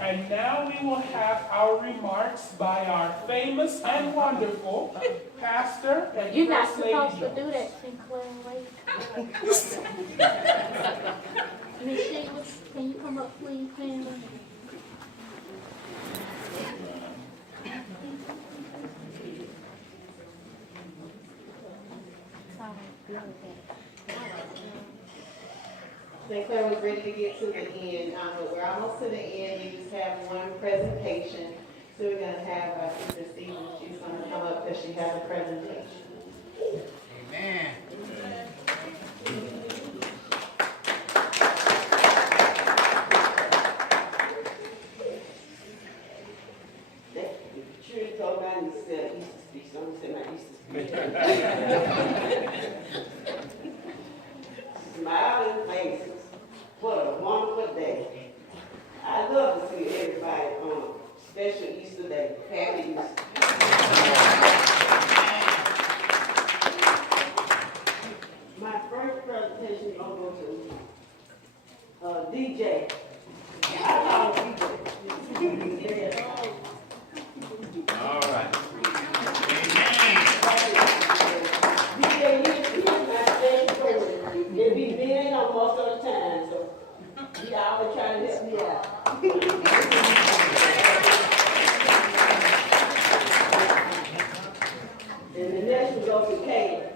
And now we will have our remarks by our famous and wonderful pastor and You're not First Lady supposed to Jones. do that, Sinclair. Wait. Miss Sheila, can you come up, please, ma'am? Sinclair was ready to get to the end, but we're almost to the end. We just have one presentation. So we're going to have Sister Stevens. She's going to come up because she has a presentation. Amen. Trudy told me I need to say Easter speech, so I'm going to say my Easter speech. Smiling faces. What a wonderful day. I love to see everybody on a special Easter day. Happy Easter. My first presentation is going to go to DJ. I call him DJ. All right. DJ, he's my special person. They be big on most of the time, so he always trying to help me out. And the next one goes to Caleb.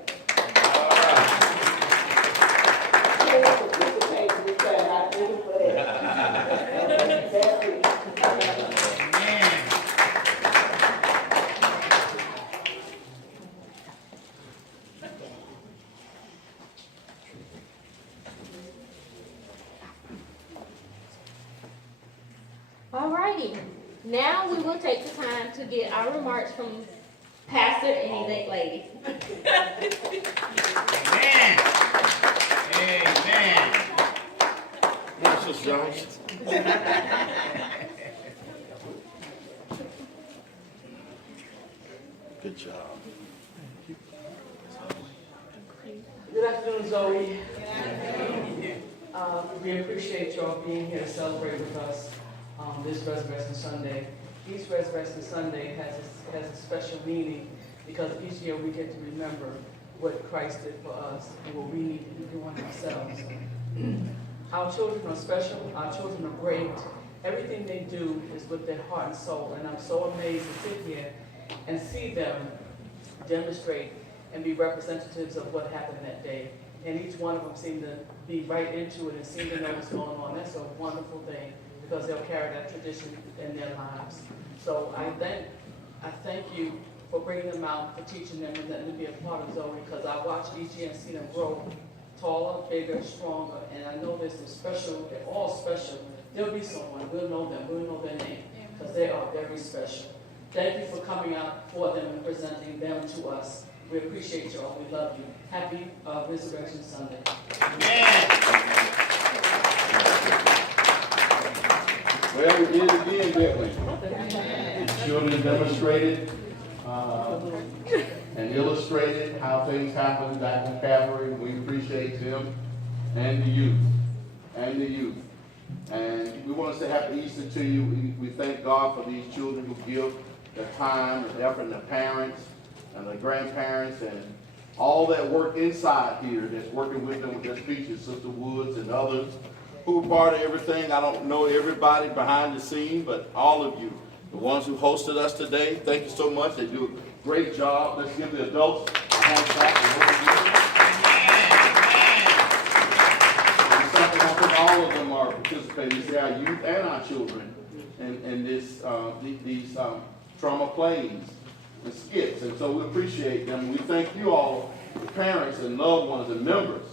Caleb participates in this time. I thank him for that. That's it. Alrighty, now we will take the time to get our remarks from Pastor and elect lady. Amen. Amen. Mrs. Jones. Good job. Good afternoon, Zoe. We appreciate y'all being here to celebrate with us this Resurrection Sunday. Each Resurrection Sunday has a special meaning because each year we get to remember what Christ did for us and what we need to be doing ourselves. Our children are special. Our children are great. Everything they do is with their heart and soul, and I'm so amazed to sit here and see them demonstrate and be representatives of what happened that day. And each one of them seem to be right into it and seem to know what's going on. That's a wonderful thing because they'll carry that tradition in their lives. So I thank you for bringing them out, for teaching them, and letting them be a part of Zoe, because I watch each year and see them grow taller, bigger, stronger, and I know there's some special, they're all special. There'll be someone, we'll know them, we'll know their name, because they are very special. Thank you for coming out for them and presenting them to us. We appreciate y'all, we love you. Happy Resurrection Sunday. Amen. Well, we did it again, didn't we? The children demonstrated and illustrated how things happened back in Calvary. We appreciate them and the youth. And we want to say happy Easter to you. We thank God for these children who give their time and effort, and their parents and their grandparents and all that work inside here that's working with them with their speeches, Sister Woods and others who are part of everything. I don't know everybody behind the scene, but all of you, the ones who hosted us today, thank you so much. They do a great job. Let's give the adults a hand clap. All of them are participating. You see our youth and our children in this these trauma plays and skits, and so we appreciate them. We thank you all, the parents and loved ones and members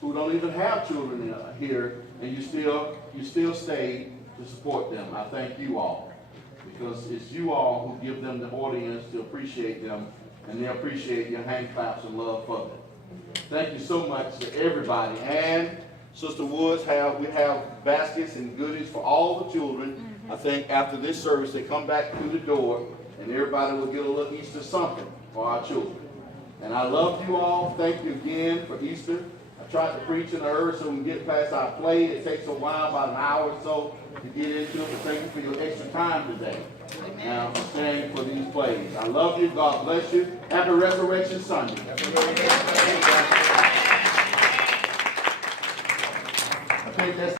who don't even have children here, and you still stay to support them. I thank you all, because it's you all who give them the audience to appreciate them, and they appreciate your hand claps and love for them. Thank you so much to everybody. And Sister Woods, we have baskets and goodies for all the children. I think after this service, they come back through the door, and everybody will get a little Easter something for our children. And I love you all. Thank you again for Easter. I tried to preach in a hurry so we can get past our play. It takes a while, about an hour or so, to get into it. But thank you for your extra time today. Now, for staying for these plays. I love you. God bless you. Happy Resurrection Sunday. I think that's